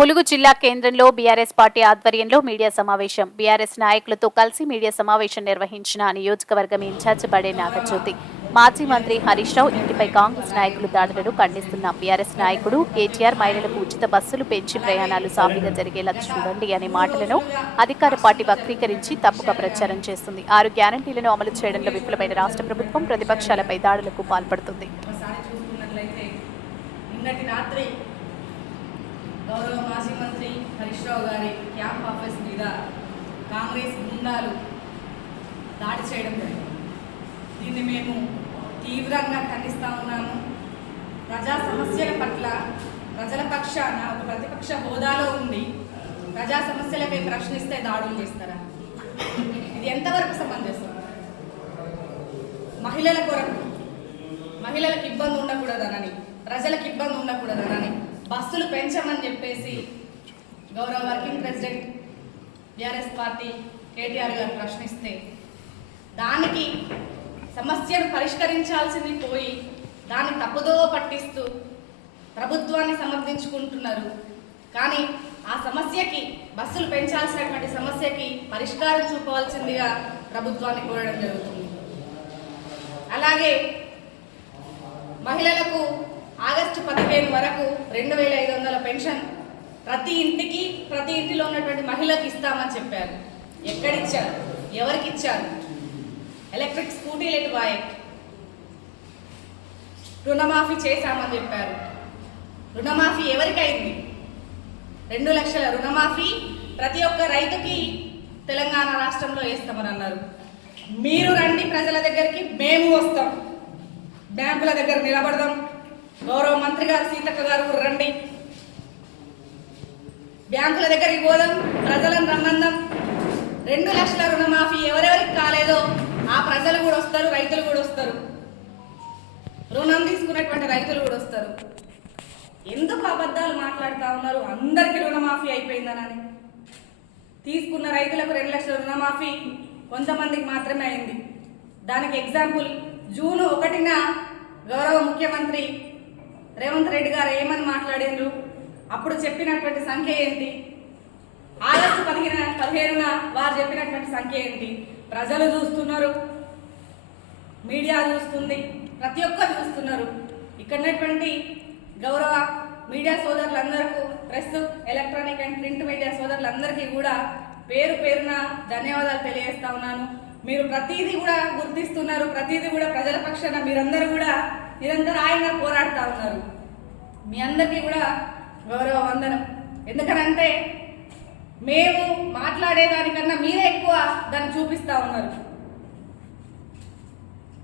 ములుగు జిల్లా కేంద్రంలో BRS party ఆధ్వర్యంలో మీడియా సమావేశం. బీఆర్ఎస్ నాయకులతో కలిసి మీడియా సమావేశం నిర్వహించిన నియోజకవర్గం ఇన్ఛార్జ్ బడే నాగజ్యోతి. మాజీ మంత్రి హరీష్ రావు ఇంటిపై కాంగ్రెస్ నాయకులు దాడులను ఖండిస్తున్న బీఆర్ఎస్ నాయకుడు కేటీఆర్ మహిళలకు ఉచిత బస్సులు పెంచి ప్రయాణాలు సాఫీగా జరిగేలా చూడండి అనే మాటలను అధికార పార్టీ వక్రీకరించి తప్పుగా ప్రచారం చేస్తుంది. 6 గ్యారంటీలను అమలు చేయడంలో విఫలమైన రాష్ట్ర ప్రభుత్వం ప్రతిపక్షాలపై దాడులకు పాల్పడుతుంది. గౌరవ మాజీ మంత్రి హరీష్ రావు గారి క్యాంప్ ఆఫీస్ మీద కాంగ్రెస్ గుండాలు దాడి చేయడం జరిగింది. దీన్ని మేము తీవ్రంగా ఖండిస్తూ ఉన్నాము. ప్రజా సమస్యల పట్ల ప్రజల పక్షాన ఒక ప్రతిపక్ష హోదాలో ఉండి ప్రజా సమస్యలపై ప్రశ్నిస్తే దాడులు చేస్తారా? ఇది ఎంతవరకు సమంజసం? మహిళల కొరకు మహిళలకు ఇబ్బంది ఉండకూడదనని, ప్రజలకు ఇబ్బంది ఉండకూడదనని బస్సులు పెంచమని చెప్పేసి గౌరవ working president BRS party KTR గారు ప్రశ్నిస్తే దానికి సమస్యను పరిష్కరించాల్సింది పోయి దాన్ని తప్పుదో పట్టిస్తూ ప్రభుత్వాన్ని సమర్థించుకుంటున్నారు. కానీ ఆ సమస్యకి, బస్సులు పెంచాల్సినటువంటి సమస్యకి పరిష్కారం చూపవలసిందిగా ప్రభుత్వాన్ని కోరడం జరుగుతుంది. అలాగే మహిళలకు ఆగస్టు 15 వరకు 2500 పెన్షన్ ప్రతి ఇంటిలో ఉన్నటువంటి మహిళకి ఇస్తామని చెప్పారు. ఎక్కడిచ్చారు? ఎవరికి ఇచ్చారు? ఎలక్ట్రిక్ స్కూటీలు ఎటువాయి? రుణమాఫీ చేశామని చెప్పారు. రుణమాఫీ ఎవరికైంది? 2 లక్షల రుణమాఫీ ప్రతి ఒక్క రైతుకి తెలంగాణ రాష్ట్రంలో వేస్తామని అన్నారు. మీరు రండి ప్రజల దగ్గరికి, మేము వస్తాం, బ్యాంకుల దగ్గర నిలబడదాం. గౌరవ మంత్రి గారు సీతక్క గారు రండి, బ్యాంకుల దగ్గరికి పోదాం, ప్రజలను రమ్మందాం. 2 లక్షల రుణమాఫీ ఎవరెవరికి కాలేదో ఆ ప్రజలు కూడా వస్తారు, రైతులు కూడా వస్తారు, రుణం తీసుకున్నటువంటి రైతులు కూడా వస్తారు. ఎందుకు అబద్ధాలు మాట్లాడుతూ ఉన్నారు? అందరికీ రుణమాఫీ అయిపోయిందనని. తీసుకున్న రైతులకు 2 లక్షల రుణమాఫీ కొంతమందికి మాత్రమే అయింది. దానికి ఎగ్జాంపుల్ జూన్ 1న గౌరవ ముఖ్యమంత్రి రేవంత్ రెడ్డి గారు ఏమని మాట్లాడారు? అప్పుడు చెప్పినటువంటి సంఖ్య ఏంటి? ఆగస్టు 15న వారు చెప్పినటువంటి సంఖ్య ఏంటి? ప్రజలు చూస్తున్నారు, మీడియా చూస్తుంది, ప్రతి ఒక్కరు చూస్తున్నారు. ఇక్కడటువంటి గౌరవ మీడియా సోదరులందరికీ, press, electronic and print media సోదరులందరికీ కూడా పేరు పేరున ధన్యవాదాలు తెలియజేస్తా ఉన్నాను. మీరు ప్రతిదీ కూడా గుర్తిస్తున్నారు, ప్రతిదీ కూడా ప్రజల పక్షాన మీరందరూ కూడా నిరంతరాయంగా పోరాడుతూ ఉన్నారు. మీ అందరికీ కూడా గౌరవ వందనం. ఎందుకనంటే మేము మాట్లాడేదానికన్నా మీరే ఎక్కువ దాన్ని చూపిస్తూ ఉన్నారు,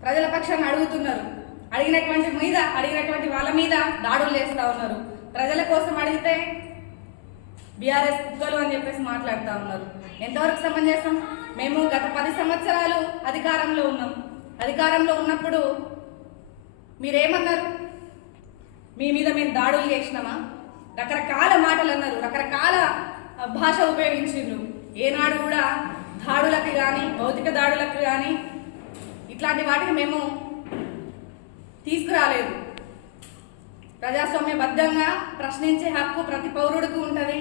ప్రజల పక్షాన్ని అడుగుతున్నారు. అడిగినటువంటి వాళ్ళ మీద దాడులు చేస్తూ ఉన్నారు. ప్రజల కోసం అడిగితే బీఆర్ఎస్ కుక్కలు అని చెప్పేసి మాట్లాడుతూ ఉన్నారు. ఎంతవరకు సమంజసం? మేము గత 10 సంవత్సరాలు అధికారంలో ఉన్నాం. అధికారంలో ఉన్నప్పుడు మీరేమన్నారు? మీ మీద మేము దాడులు చేసినామా? రకరకాల మాటలు అన్నారు, రకరకాల భాష ఉపయోగించిండ్రు. ఏనాడు కూడా దాడులకు కానీ, భౌతిక దాడులకు కానీ ఇట్లాంటి వాటిని మేము తీసుకురాలేదు. ప్రజాస్వామ్యబద్ధంగా ప్రశ్నించే హక్కు ప్రతి పౌరుడికి ఉంటుంది.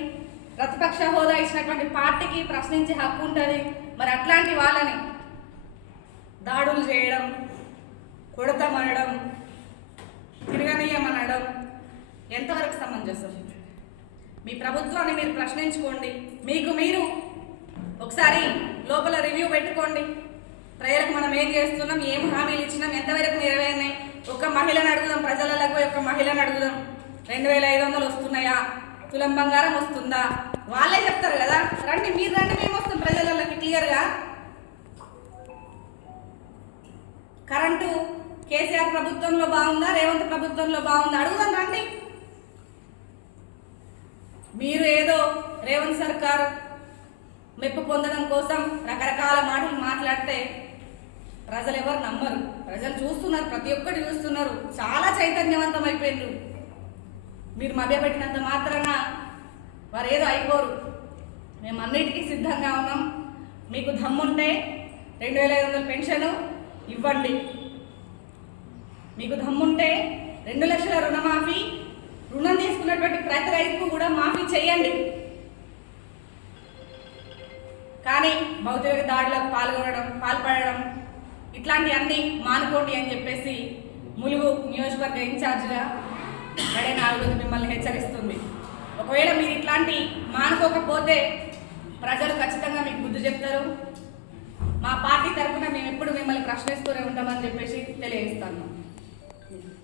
ప్రతిపక్ష హోదా ఇచ్చినటువంటి పార్టీకి ప్రశ్నించే హక్కు ఉంటుంది. మరి అట్లాంటి వాళ్ళని దాడులు చేయడం, కొడతామనడం, తిరగనీయమనడం ఎంతవరకు సమంజసం? మీ ప్రభుత్వాన్ని మీరు ప్రశ్నించుకోండి. మీకు మీరు ఒకసారి లోపల రివ్యూ పెట్టుకోండి. ప్రజలకు మనం ఏం చేస్తున్నాం, ఏం హామీలు ఇచ్చినాం, ఎంతవరకు నెరవేరినాయి? ఒక మహిళను అడుగుదాం, ప్రజలకు ఒక మహిళను అడుగుదాం. 2500 వస్తున్నాయా? తులం బంగారం వస్తుందా? వాళ్ళే చెప్తారు కదా. రండి, మీరు రండి, మేము వస్తాం ప్రజలకి క్లియర్గా. కరెంటు కేసీఆర్ ప్రభుత్వంలో బాగుందా, రేవంత్ ప్రభుత్వంలో బాగుందా? అడుగుదాం, రండి. మీరు ఏదో రేవంత్ సర్కార్ మెప్పు పొందడం కోసం రకరకాల మాటలు మాట్లాడితే ప్రజలు ఎవరు నమ్మరు. ప్రజలు చూస్తున్నారు, ప్రతి ఒక్కటి చూస్తున్నారు, చాలా చైతన్యవంతం అయిపోయిండ్రు. మీరు మభ్యపెట్టినంత మాత్రాన వారు ఏదో అయిపోరు. మేము అన్నిటికీ సిద్ధంగా ఉన్నాం. మీకు దమ్ముంటే 2500 పెన్షన్ ఇవ్వండి. మీకు దమ్ముంటే 2 లక్షల రుణమాఫీ రుణం తీసుకున్నటువంటి ప్రతి రైతుకు కూడా మాఫీ చేయండి. కానీ భౌతిక దాడులకు పాల్పడడం ఇట్లాంటివన్నీ మానుకోండి అని చెప్పేసి ములుగు నియోజకవర్గ ఇన్ఛార్జిగా గడే నాగరాజు మిమ్మల్ని హెచ్చరిస్తుంది. ఒకవేళ మీరు ఇట్లాంటి మానుకోకపోతే ప్రజలు ఖచ్చితంగా మీకు బుద్ధి చెప్తారు. మా పార్టీ తరఫున మేము ఎప్పుడు మిమ్మల్ని ప్రశ్నిస్తూనే ఉంటామని చెప్పేసి తెలియజేస్తాను.